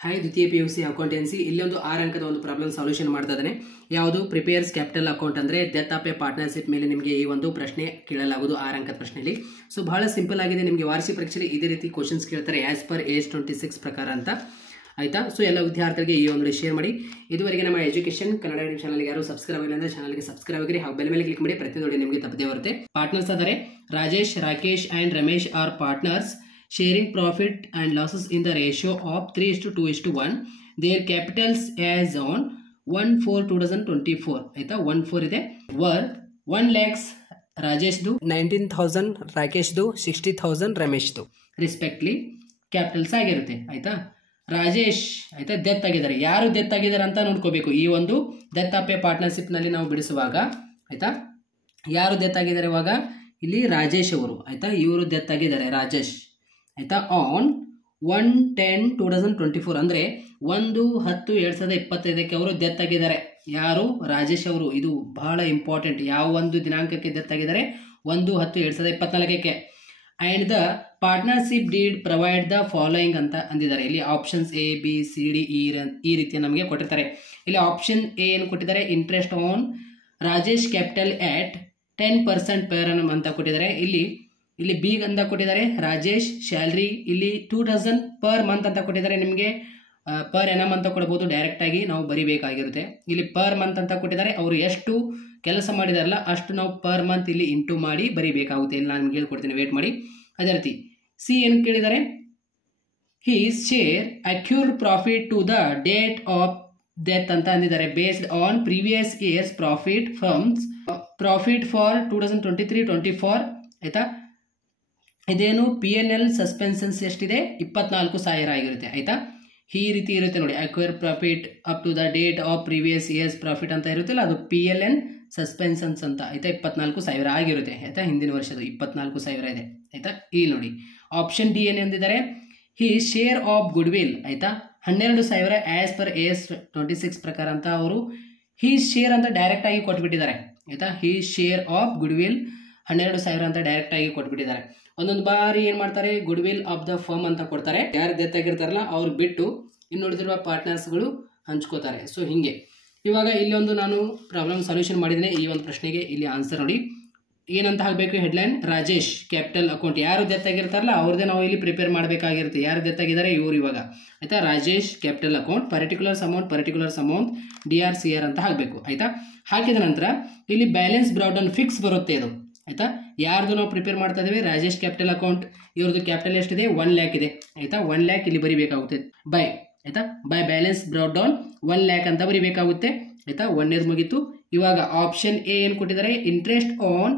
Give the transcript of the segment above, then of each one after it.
Hi ದ್ವಿತೀಯ PUC accountancy ಇಲ್ಲಿ ಒಂದು 6 ಅಂಕದ ಒಂದು ಪ್ರಾಬ್ಲಮ್ ಸೊಲ್ಯೂಷನ್ ಮಾಡ್ತಾ ಇದ್ದೇನೆ. ಯಾವುದು ಪ್ರಿಪೇರ್ಸ್ ಕ್ಯಾಪಿಟಲ್ ಅಕೌಂಟ್ ಅಂದ್ರೆ ಡೆತ್ ಆಫ್ ಎ ಪಾರ್ಟ್ನರ್ಶಿಪ್ ಮೇಲೆ ನಿಮಗೆ ಈ ಒಂದು ಪ್ರಶ್ನೆ ಕೇಳಲಾಗುವುದು 6 ಅಂಕದ ಪ್ರಶ್ನೆಯಲ್ಲಿ. ಸೊ ಬಹಳ ಸಿಂಪಲ್ ಆಗಿದೆ. ನಿಮಗೆ ವಾರ್ಷಿಕ ಪರೀಕ್ಷೆಯಲ್ಲಿ ಇದೇ ರೀತಿ ಕ್ವಶನ್ಸ್ ಕೇಳ್ತಾರೆ ಆಸ್ ಪರ್ ಏಜ್ 26 ಪ್ರಕಾರ ಅಂತ ಆಯ್ತಾ. ಸೊ ಎಲ್ಲ ವಿದ್ಯಾರ್ಥಿಗಳಿಗೆ ಈ ಒಂದು ಶೇರ್ ಮಾಡಿ. ಇದುವರೆಗೆ ನಮ್ಮ ಎಜುಕೇಶನ್ ಕನ್ನಡ ಚಾನಲ್ಗೆ ಯಾರು ಸಬ್ಸ್ಕ್ರೈಬ್ ಆಗಿಲ್ಲ ಅಂದ್ರೆ ಚಾನಲ್ಗೆ ಸಬ್ಸ್ಕ್ರೈಬ್ ಆಗಿರಿ ಹಾಗೂ ಬೆಲ್ ಮೇಲೆ ಕ್ಲಿಕ್ ಮಾಡಿ. ಪ್ರತಿಯೊಂದು ನಿಮಗೆ ತಪ್ಪದೇ ಬರುತ್ತೆ. ಪಾರ್ಟ್ನರ್ಸ್ ಆದರೆ Rajesh, Rakesh and Ramesh R partners sharing profit and losses in the ratio of 3:2:1. Their capitals as on 1/4/2024 ಆಯ್ತಾ 1/4 ಇದೆ. ವರ್ 1 lakhs ರಾಜೇಶ್ದು, 19,000 ರಾಕೇಶ್ದು, 60,000 ರಮೇಶ್ದು ರೆಸ್ಪೆಕ್ಟ್ಲಿ ಕ್ಯಾಪಿಟಲ್ಸ್ ಆಗಿರುತ್ತೆ ಆಯ್ತಾ. ರಾಜೇಶ್ ಆಯ್ತಾ ಡೆತ್ ಆಗಿದ್ದಾರೆ. ಯಾರು ಡೆತ್ ಆಗಿದ್ದಾರೆ ಅಂತ ನೋಡ್ಕೋಬೇಕು. ಈ ಒಂದು ಡೆತ್ ಆಫ್ ಎ ಪಾರ್ಟ್ನರ್ಶಿಪ್ ನಲ್ಲಿ ನಾವು ಬಿಡಿಸುವಾಗ ಆಯ್ತಾ ಯಾರು ಡೆತ್ ಆಗಿದ್ದಾರೆ ಇವಾಗ ಇಲ್ಲಿ ರಾಜೇಶ್ ಅವರು ಆಯ್ತಾ. ಇವರು ಡೆತ್ ಆಗಿದ್ದಾರೆ ರಾಜೇಶ್ ಆಯ್ತಾ ಆನ್ 1/10/2024 ಅಂದರೆ 1/10/2025 ಅವರು ಡೆತ್ ಆಗಿದ್ದಾರೆ. ಯಾರು ರಾಜೇಶ್ ಅವರು. ಇದು ಬಹಳ ಇಂಪಾರ್ಟೆಂಟ್. ಯಾವ ಒಂದು ದಿನಾಂಕಕ್ಕೆ ಡೆತ್ ಆಗಿದ್ದಾರೆ 1/10/2024 and the partnership deed provide the following ಅಂತ ಅಂದಿದ್ದಾರೆ. ಇಲ್ಲಿ options A B C D ಈ ರೀತಿ ನಮಗೆ ಕೊಟ್ಟಿರ್ತಾರೆ. ಇಲ್ಲಿ ಆಪ್ಷನ್ A ಏನು ಕೊಟ್ಟಿದ್ದಾರೆ, interest on Rajesh capital at 10% per annum ಅಂತ ಕೊಟ್ಟಿದ್ದಾರೆ. ಇಲ್ಲಿ ಬಿ ಅಂತ ಕೊಟ್ಟಿದ್ದಾರೆ ರಾಜೇಶ್ ಸ್ಯಾಲ್ರಿ ಇಲ್ಲಿ 2,000 ಪರ್ ಮಂತ್ ಅಂತ ಕೊಟ್ಟಿದ್ದಾರೆ. ನಿಮಗೆ ಪರ್ ಎನಮ್ ಅಂತ ಕೊಡಬಹುದು. ಡೈರೆಕ್ಟ್ ಆಗಿ ನಾವು ಬರಿಬೇಕಾಗಿರುತ್ತೆ. ಇಲ್ಲಿ ಪರ್ ಮಂತ್ ಅಂತ ಕೊಟ್ಟಿದ್ದಾರೆ. ಅವರು ಎಷ್ಟು ಕೆಲಸ ಮಾಡಿದಾರಲ್ಲ ಅಷ್ಟು ನಾವು ಪರ್ ಮಂತ್ ಇಲ್ಲಿ ಇಂಟು ಮಾಡಿ ಬರಿಬೇಕಾಗುತ್ತೆ. ಇಲ್ಲಿ ನಾನು ನಿಮ್ಗೆ ಹೇಳ್ಕೊಡ್ತೀನಿ, ವೇಟ್ ಮಾಡಿ. ಅದೇ ರೀತಿ ಸಿ ಏನು ಕೇಳಿದ್ದಾರೆ, his share accrued profit to the date of death ಅಂತ ಅಂದಿದ್ದಾರೆ. Based on previous years profit for 2023-24 ಆಯ್ತಾ. ಇದೇನು PNL ಸಸ್ಪೆನ್ಷನ್ಸ್ ಎಷ್ಟಿದೆ 24,000 ಆಗಿರುತ್ತೆ ಆಯ್ತಾ. ಈ ರೀತಿ ಇರುತ್ತೆ ನೋಡಿ. Acquire profit up to the date of previous years profit ಅಂತ ಇರುತ್ತಲ್ಲ ಅದು PLN ಸಸ್ಪೆನ್ಷನ್ಸ್ ಅಂತ ಆಯ್ತಾ. 24,000 ಆಗಿರುತ್ತೆ ಆಯ್ತಾ. ಹಿಂದಿನ ವರ್ಷದ 24,000 ಇದೆ ಆಯ್ತಾ. ಇಲ್ಲಿ ನೋಡಿ ಆಪ್ಷನ್ ಡಿ ಏನು ಅಂದಿದ್ದಾರೆ, ಹಿ ಶೇರ್ ಆಫ್ ಗುಡ್ ವಿಲ್ ಆಯ್ತಾ 12,000 ಆಸ್ ಪರ್ ಏಜ್ 26 ಪ್ರಕಾರ ಅಂತ ಅವರು ಹಿ ಶೇರ್ ಅಂತ ಡೈರೆಕ್ಟ್ ಆಗಿ ಕೊಟ್ಬಿಟ್ಟಿದ್ದಾರೆ ಆಯ್ತಾ. ಹಿ ಶೇರ್ ಆಫ್ ಗುಡ್ ವಿಲ್ 12,000 ಅಂತ ಡೈರೆಕ್ಟ್ ಆಗಿ ಕೊಟ್ಬಿಟ್ಟಿದ್ದಾರೆ. ಒಂದೊಂದು ಬಾರಿ ಏನ್ ಮಾಡ್ತಾರೆ, good will of the firm ಅಂತ ಕೊಡ್ತಾರೆ. ಯಾರು ಡೆತ್ ಆಗಿರ್ತಾರಲ್ಲ ಅವ್ರು ಬಿಟ್ಟು ಇನ್ನು ಉಳಿದಿರುವ ಪಾರ್ಟ್ನರ್ಸ್ಗಳು ಹಂಚ್ಕೋತಾರೆ. ಸೊ ಹಿಂಗೆ ಇವಾಗ ಇಲ್ಲಿ ಒಂದು ನಾನು ಪ್ರಾಬ್ಲಮ್ ಸೊಲ್ಯೂಷನ್ ಮಾಡಿದ್ದೇನೆ. ಈ ಒಂದು ಪ್ರಶ್ನೆಗೆ ಇಲ್ಲಿ ಆನ್ಸರ್ ನೋಡಿ ಏನಂತ ಹಾಕಬೇಕು. Headline Rajesh capital account. ಯಾರು ಡೆತ್ ಆಗಿರ್ತಾರಲ್ಲ ಅವ್ರದ್ದೇ ನಾವು ಇಲ್ಲಿ ಪ್ರಿಪೇರ್ ಮಾಡಬೇಕಾಗಿರುತ್ತೆ. ಯಾರು ಡೆತ್ ಆಗಿದ್ದಾರೆ ಇವರು ಇವಾಗ ಆಯ್ತಾ. Rajesh capital account particulars amount DRCR ಅಂತ ಹಾಕಬೇಕು ಆಯ್ತಾ. ಹಾಕಿದ ನಂತರ ಇಲ್ಲಿ ಬ್ಯಾಲೆನ್ಸ್ ಬ್ರಾಟ್ ಡೌನ್ ಫಿಕ್ಸ್ ಬರುತ್ತೆ ಇದು ಆಯ್ತಾ. ಯಾರ್ದು ನಾವು ಪ್ರಿಪೇರ್ ಮಾಡ್ತಾ ಇದ್ದೀವಿ, ರಾಜೇಶ್ ಕ್ಯಾಪಿಟಲ್ ಅಕೌಂಟ್. ಇವ್ರದ್ದು ಕ್ಯಾಪಿಟಲ್ ಎಷ್ಟಿದೆ 1 lakh ಇದೆ ಆಯ್ತಾ. 1 lakh ಇಲ್ಲಿ ಬರಿಬೇಕಾಗುತ್ತೆ ಬೈ ಆಯ್ತಾ. By balance brought down 1 lakh ಅಂತ ಬರಿಬೇಕಾಗುತ್ತೆ ಆಯ್ತಾ. 1ನೇದು ಮುಗೀತು. ಇವಾಗ ಆಪ್ಷನ್ A ಏನು ಕೊಟ್ಟಿದ್ದಾರೆ, ಇಂಟ್ರೆಸ್ಟ್ ಆನ್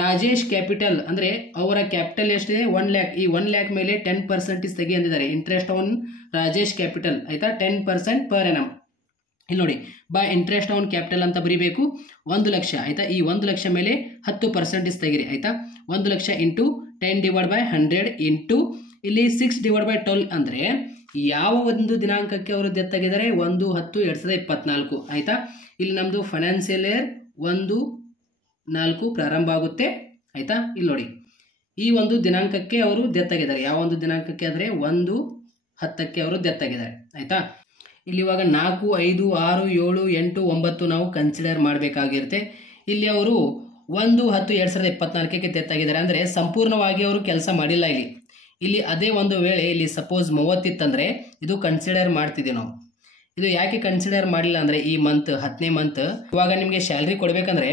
ರಾಜೇಶ್ ಕ್ಯಾಪಿಟಲ್ ಅಂದ್ರೆ ಅವರ ಕ್ಯಾಪಿಟಲ್ ಎಷ್ಟಿದೆ 1 lakh. ಈ 1 lakh ಮೇಲೆ 10% ತೆಗಿ ಅಂದಿದ್ದಾರೆ. ಇಂಟ್ರೆಸ್ಟ್ ಆನ್ ರಾಜೇಶ್ ಕ್ಯಾಪಿಟಲ್ ಆಯ್ತಾ 10% ಪರ್ annum. ಇಲ್ಲಿ ನೋಡಿ ಬೈ ಇಂಟ್ರೆಸ್ಟ್ ಆನ್ ಕ್ಯಾಪಿಟಲ್ ಅಂತ ಬರಿಬೇಕು 1 ಲಕ್ಷ ಆಯ್ತಾ. ಈ 1 ಲಕ್ಷ ಮೇಲೆ 10% ತೆಗಿರಿ ಆಯ್ತಾ. 1 ಲಕ್ಷ ಇಂಟು 10/100 ಇಂಟು ಇಲ್ಲಿ 6/12 ಅಂದ್ರೆ ಯಾವ ಒಂದು ದಿನಾಂಕಕ್ಕೆ ಅವರು ಡೆತ್ ಆಗಿದ್ದಾರೆ 1/10/2024 ಆಯ್ತಾ. ಇಲ್ಲಿ ನಮ್ದು ಫೈನಾನ್ಸಿಯಲ್ ಇಯರ್ 1/4 ಪ್ರಾರಂಭ ಆಗುತ್ತೆ ಆಯ್ತಾ. ಇಲ್ಲಿ ನೋಡಿ ಈ ಒಂದು ದಿನಾಂಕಕ್ಕೆ ಅವರು ಡೆತ್ ಆಗಿದ್ದಾರೆ. ಯಾವ ಒಂದು ದಿನಾಂಕಕ್ಕೆ ಅಂದರೆ 1/10 ಅವರು ಡೆತ್ ಆಗಿದ್ದಾರೆ ಆಯ್ತಾ. ಇಲ್ಲಿ ಇವಾಗ 4, 5, 6, 7, 8, 9 ನಾವು ಕನ್ಸಿಡರ್ ಮಾಡಬೇಕಾಗಿರುತ್ತೆ. ಇಲ್ಲಿ ಅವರು 1/10/2024 ಡೆತ್ ಆಗಿದ್ದಾರೆ ಅಂದರೆ ಸಂಪೂರ್ಣವಾಗಿ ಅವರು ಕೆಲಸ ಮಾಡಿಲ್ಲ ಇಲ್ಲಿ. ಅದೇ ಒಂದು ವೇಳೆ ಇಲ್ಲಿ ಸಪೋಸ್ 30 ಇತ್ತಂದರೆ ಇದು ಕನ್ಸಿಡರ್ ಮಾಡ್ತಿದ್ದೀವಿ ನಾವು. ಇದು ಯಾಕೆ ಕನ್ಸಿಡರ್ ಮಾಡಿಲ್ಲ ಅಂದರೆ ಈ ಮಂತ್ 10ನೇ ಮಂತ್ ಇವಾಗ ನಿಮಗೆ ಸ್ಯಾಲ್ರಿ ಕೊಡಬೇಕಂದ್ರೆ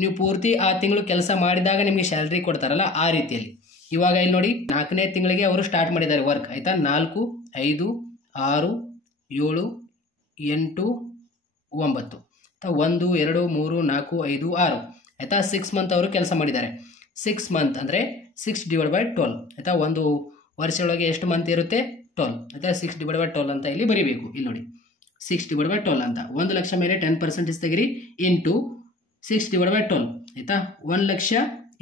ನೀವು ಪೂರ್ತಿ ಆ ತಿಂಗಳು ಕೆಲಸ ಮಾಡಿದಾಗ ನಿಮಗೆ ಸ್ಯಾಲ್ರಿ ಕೊಡ್ತಾರಲ್ಲ ಆ ರೀತಿಯಲ್ಲಿ. ಇವಾಗ ಇಲ್ಲಿ ನೋಡಿ 4ನೇ ತಿಂಗಳಿಗೆ ಅವರು ಸ್ಟಾರ್ಟ್ ಮಾಡಿದ್ದಾರೆ ವರ್ಕ್ ಆಯ್ತಾ. 4, 5, 6, 7, 8, 9 1, 2, 3, 4, 5, 6 ಆಯ್ತಾ. 6 ಮಂತ್ ಅವರು ಕೆಲಸ ಮಾಡಿದ್ದಾರೆ. 6 ಮಂತ್ ಅಂದರೆ 6/12 ಆಯ್ತಾ. ಒಂದು ವರ್ಷದೊಳಗೆ ಎಷ್ಟು ಮಂತ್ ಇರುತ್ತೆ 12 ಆಯ್ತಾ. 6/12 ಅಂತ ಇಲ್ಲಿ ಬರಿಬೇಕು. ಇಲ್ಲಿ ನೋಡಿ 6/12 ಅಂತ 1 ಲಕ್ಷ ಮೇಲೆ 10% ತೆಗಿರಿ ಇಂಟು 6/12 ಆಯ್ತಾ. 1 ಲಕ್ಷ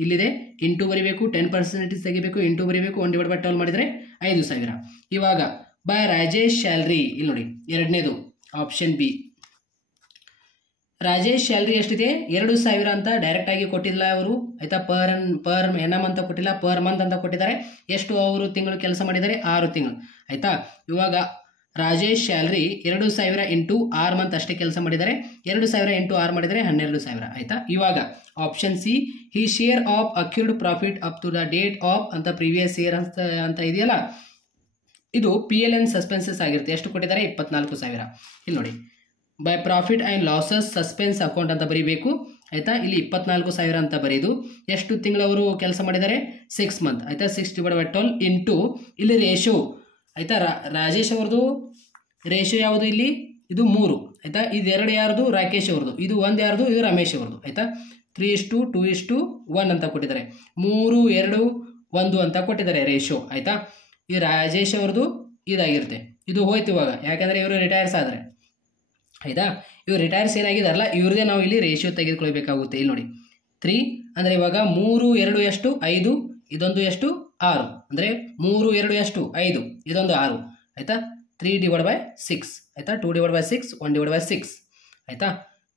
ಇಲ್ಲಿದೆ ಇಂಟು ಬರಿಬೇಕು, 10% ತೆಗಿಬೇಕು, ಇಂಟು ಬರಿಬೇಕು, 1/12 ಮಾಡಿದರೆ 5,000. ಇವಾಗ ಬೈ ರಾಜೇಶ್ ಸ್ಯಾಲ್ರಿ ಇಲ್ಲಿ ನೋಡಿ ಎರಡನೇದು ಆಪ್ಷನ್ ಬಿ. ರಾಜೇಶ್ ಸ್ಯಾಲ್ರಿ ಎಷ್ಟಿದೆ 2,000 ಅಂತ ಡೈರೆಕ್ಟ್ ಆಗಿ ಕೊಟ್ಟಿಲ್ಲ ಅವರು ಆಯ್ತಾ. ಪರ್ ಎನಮ್ ಅಂತ ಕೊಟ್ಟಿಲ್ಲ, ಪರ್ ಮಂತ್ ಅಂತ ಕೊಟ್ಟಿದ್ದಾರೆ. ಎಷ್ಟು ಅವರು ತಿಂಗಳು ಕೆಲಸ ಮಾಡಿದ್ದಾರೆ 6 ತಿಂಗಳು ಆಯ್ತಾ. ಇವಾಗ ರಾಜೇಶ್ ಸ್ಯಾಲ್ರಿ 2,000 ಇಂಟು 6 ಮಂತ್ ಅಷ್ಟೇ ಕೆಲಸ ಮಾಡಿದರೆ 2,000 ಇಂಟು 6 ಮಾಡಿದರೆ 12,000 ಆಯ್ತಾ. ಇವಾಗ option C he share of accrued profit up to the date of ಅಂತ ಪ್ರೀವಿಯಸ್ ಇಯರ್ ಅಂತ ಇದೆಯಲ್ಲ, ಇದು PLN ಸಸ್ಪೆನ್ಸಸ್ ಆಗಿರುತ್ತೆ. ಎಷ್ಟು ಕೊಟ್ಟಿದ್ದಾರೆ? 24,000. ಇಲ್ಲಿ ನೋಡಿ, by profit and losses suspense account ಅಂತ ಬರೀಬೇಕು ಆಯ್ತಾ. ಇಲ್ಲಿ 24,000 ಅಂತ ಬರೀದು ಎಷ್ಟು ತಿಂಗಳವರು ಕೆಲಸ ಮಾಡಿದ್ದಾರೆ? 6 ಮಂತ್ ಆಯ್ತಾ. 6/12 ಇಂಟು ಇಲ್ಲಿ ರೇಷೋ ಆಯ್ತಾ. ರಾಜೇಶ್ ಅವ್ರದ್ದು ರೇಷೋ ಯಾವುದು? ಇಲ್ಲಿ ಇದು 3 ಆಯ್ತಾ. ಇದು 2 ಯಾರ್ದು? ರಾಕೇಶ್ ಅವ್ರದ್ದು. ಇದು 1 ಯಾರ್ದು? ಇದು ರಮೇಶ್ ಅವ್ರದ್ದು ಆಯ್ತಾ. 3:2:1 ಅಂತ ಕೊಟ್ಟಿದ್ದಾರೆ. 3, 2, 1 ಅಂತ ಕೊಟ್ಟಿದ್ದಾರೆ ರೇಷೋ ಆಯ್ತಾ. ಈ ರಾಜೇಶ್ ಅವ್ರದ್ದು ಇದಾಗಿರುತ್ತೆ. ಇದು ಹೋಯ್ತು ಇವಾಗ, ಯಾಕಂದರೆ ಇವರು ರಿಟೈರ್ಸ್ ಆದರೆ ಆಯ್ತಾ. ಇವರು ರಿಟೈರ್ಸ್ ಏನಾಗಿದಾರಲ್ಲ, ಇವ್ರದೇ ನಾವು ಇಲ್ಲಿ ರೇಷಿಯೋ ತೆಗೆದುಕೊಳ್ಬೇಕಾಗುತ್ತೆ. ಇಲ್ಲಿ ನೋಡಿ 3 ಅಂದರೆ ಇವಾಗ 3, 2 ಎಷ್ಟು? 5. ಇದೊಂದು ಎಷ್ಟು? 6. ಅಂದರೆ 3, 2 ಎಷ್ಟು? 5. ಇದೊಂದು 6 ಆಯ್ತಾ. 3/6 ಆಯ್ತಾ. 2/6 1/6 ಆಯ್ತಾ.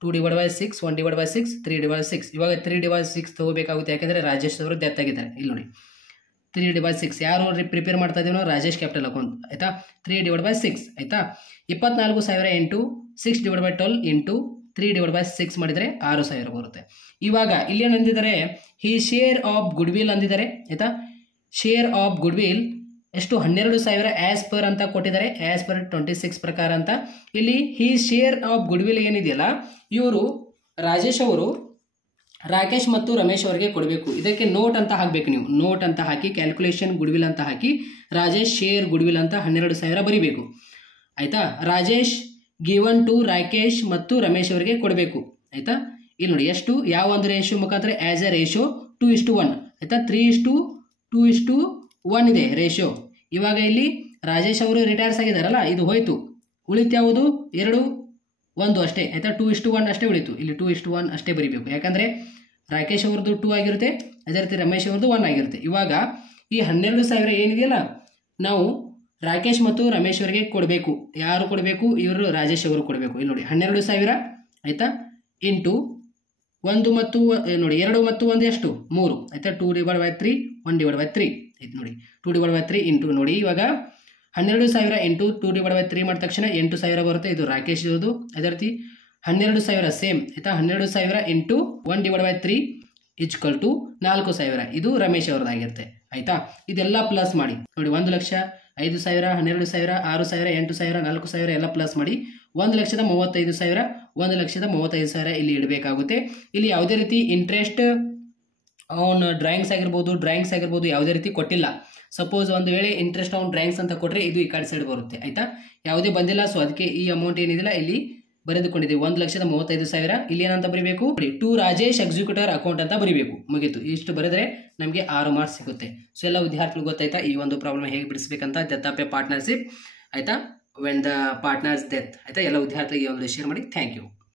2/6 1/6 3/6. ಇವಾಗ 3/6 ತಗೋಬೇಕಾಗುತ್ತೆ, ಯಾಕೆಂದರೆ ರಾಜೇಶ್ ಅವರು ಡೆತ್ ಆಗಿದ್ದಾರೆ. ಇಲ್ಲಿ ನೋಡಿ 3/6 ಯಾರು ಪ್ರಿಪೇರ್ ಮಾಡ್ತಾ ಇದ್ದೀವಿ ನಾವು? ರಾಜೇಶ್ ಕ್ಯಾಪಿಟಲ್ ಅಕೌಂಟ್ ಆಯ್ತಾ. 3/6 ಆಯ್ತಾ. 24,000 ಇಂಟು 6/12 ಇಂಟು 3/6 ಮಾಡಿದರೆ 6,000 ಬರುತ್ತೆ. ಇವಾಗ ಇಲ್ಲಿ ಏನು ಅಂದಿದ್ದಾರೆ? ಹಿ ಶೇರ್ ಆಫ್ ಗುಡ್ವಿಲ್ ಅಂದಿದ್ದಾರೆ ಆಯ್ತಾ. ಶೇರ್ ಆಫ್ ಗುಡ್ವಿಲ್ ಎಷ್ಟು? 12,000 ಆ್ಯಸ್ ಪರ್ ಅಂತ ಕೊಟ್ಟಿದ್ದಾರೆ, ಆ್ಯಸ್ ಪರ್ 26 ಪ್ರಕಾರ ಅಂತ. ಇಲ್ಲಿ ಹಿ ಶೇರ್ ಆಫ್ ಗುಡ್ವಿಲ್ ಏನಿದೆಯಲ್ಲ, ಇವರು ರಾಜೇಶ್ ಅವರು ರಾಕೇಶ್ ಮತ್ತು ರಮೇಶ್ ಅವರಿಗೆ ಕೊಡಬೇಕು. ಇದಕ್ಕೆ ನೋಟ್ ಅಂತ ಹಾಕಬೇಕು. ನೀವು ನೋಟ್ ಅಂತ ಹಾಕಿ ಕ್ಯಾಲ್ಕುಲೇಷನ್ ಗುಡ್ವಿಲ್ ಅಂತ ಹಾಕಿ ರಾಜೇಶ್ ಶೇರ್ ಗುಡ್ವಿಲ್ ಅಂತ 12,000 ಬರೀಬೇಕು ಆಯ್ತಾ. ರಾಜೇಶ್ ಗಿವನ್ ಟು ರಾಕೇಶ್ ಮತ್ತು ರಮೇಶ್ ಅವರಿಗೆ ಕೊಡಬೇಕು ಆಯ್ತಾ. ಇಲ್ಲಿ ನೋಡಿ ಎಷ್ಟು, ಯಾವ ಒಂದು ರೇಷಿಯೋ ಮುಖಾಂತರ? ಆ್ಯಸ್ ಎ ರೇಷಿಯೋ 2:1 ಆಯ್ತಾ. 3:2:1 ಇದೆ ರೇಷಿಯೋ. ಇವಾಗ ಇಲ್ಲಿ ರಾಜೇಶ್ ಅವರು ರಿಟೈರ್ಸ್ ಆಗಿದ್ದಾರಲ್ಲ, ಇದು ಹೋಯ್ತು. ಉಳಿತು ಯಾವುದು? 2, 1 ಅಷ್ಟೇ ಆಯ್ತಾ. 2:1 ಅಷ್ಟೇ ಉಳಿತು. ಇಲ್ಲಿ 2:1 ಅಷ್ಟೇ ಬರೀಬೇಕು, ಯಾಕಂದರೆ ರಾಕೇಶ್ ಅವ್ರದ್ದು 2 ಆಗಿರುತ್ತೆ, ಅದೇ ರೀತಿ ರಮೇಶ್ ಅವ್ರದ್ದು 1 ಆಗಿರುತ್ತೆ. ಇವಾಗ ಈ 12,000 ಏನಿದೆಯಲ್ಲ, ನಾವು ರಾಕೇಶ್ ಮತ್ತು ರಮೇಶ್ ಅವರಿಗೆ ಕೊಡಬೇಕು. ಯಾರು ಕೊಡಬೇಕು? ಇವರು ರಾಜೇಶ್ ಅವರು ಕೊಡಬೇಕು. ಇಲ್ಲಿ ನೋಡಿ 12,000 ಆಯ್ತಾ. ಇಂಟು 1 ಮತ್ತು ನೋಡಿ 2 ಮತ್ತು 1 ಎಷ್ಟು? 3 ಆಯ್ತಾ. 2/3 1/3 ಆಯ್ತು ನೋಡಿ. 2/3 ಇಂಟು ನೋಡಿ, ಇವಾಗ 12,000 ಇಂಟು 2/3 ಮಾಡಿದ ತಕ್ಷಣ 8,000 ಬರುತ್ತೆ. ಇದು ರಾಕೇಶ್ ಇರೋದು. ಅದೇ ರೀತಿ 12,000 ಸೇಮ್ ಆಯ್ತಾ. 12,000 ಇಂಟು 1/3 ಇಜ್ಕಲ್ ಟು 4,000 ಇದು ರಮೇಶ್ ಅವ್ರದ್ದಾಗಿರುತ್ತೆ ಆಯ್ತಾ. ಇದೆಲ್ಲ ಪ್ಲಸ್ ಮಾಡಿ ನೋಡಿ. 1,00,000 5,000 12,000 6,000 8,000 4,000 ಎಲ್ಲ ಪ್ಲಸ್ ಮಾಡಿ 1,35,000 1,35,000 ಇಲ್ಲಿ ಇಡಬೇಕಾಗುತ್ತೆ. ಇಲ್ಲಿ ಯಾವುದೇ ರೀತಿ ಇಂಟ್ರೆಸ್ಟ್ ಆನ್ ಡ್ರಾಯಿಂಗ್ಸ್ ಆಗಿರ್ಬೋದು ಯಾವುದೇ ರೀತಿ ಕೊಟ್ಟಿಲ್ಲ. ಸಪೋಸ್ ಒಂದು ವೇಳೆ ಇಂಟ್ರೆಸ್ಟ್ ಆನ್ ಡ್ರಾಯಿಂಗ್ಸ್ ಅಂತ ಕೊಟ್ಟರೆ ಇದು ಈ ಕಡೆ ಸೈಡ್ ಬರುತ್ತೆ ಆಯ್ತಾ. ಯಾವುದೇ ಬಂದಿಲ್ಲ, ಸೊ ಅದಕ್ಕೆ ಈ ಅಮೌಂಟ್ ಏನಿದಿಲ್ಲ ಇಲ್ಲಿ ಬರೆದುಕೊಂಡಿದ್ದೀವಿ 1,35,000. ಇಲ್ಲಿ ಏನಂತ ಬರೀಬೇಕು? ಟು ರಾಜೇಶ್ ಎಕ್ಸಿಕ್ಯೂಟಿವ್ ಅಕೌಂಟ್ ಅಂತ ಬರೀಬೇಕು. ಮುಗೀತು. ಇಷ್ಟು ಬರೆದ್ರೆ ನಮಗೆ 6 ಮಾರ್ಕ್ಸ್ ಸಿಗುತ್ತೆ. ಸೊ ಎಲ್ಲ ವಿದ್ಯಾರ್ಥಿಗಳು ಗೊತ್ತಾಯ್ತಾ ಈ ಒಂದು ಪ್ರಾಬ್ಲಮ್ ಹೇಗೆ ಬಿಡಿಸಬೇಕಂತ. ಡೆತ್ ಆಫ್ ಎ ಪಾರ್ಟ್ನರ್ಶಿಪ್ ಆಯ್ತಾ, ವೆನ್ ದ ಪಾರ್ಟ್ನರ್ಸ್ ಡೆತ್ ಆಯ್ತಾ. ಎಲ್ಲ ವಿದ್ಯಾರ್ಥಿಗಳಿಗೆ ಒಂದು ಶೇರ್ ಮಾಡಿ. Thank you.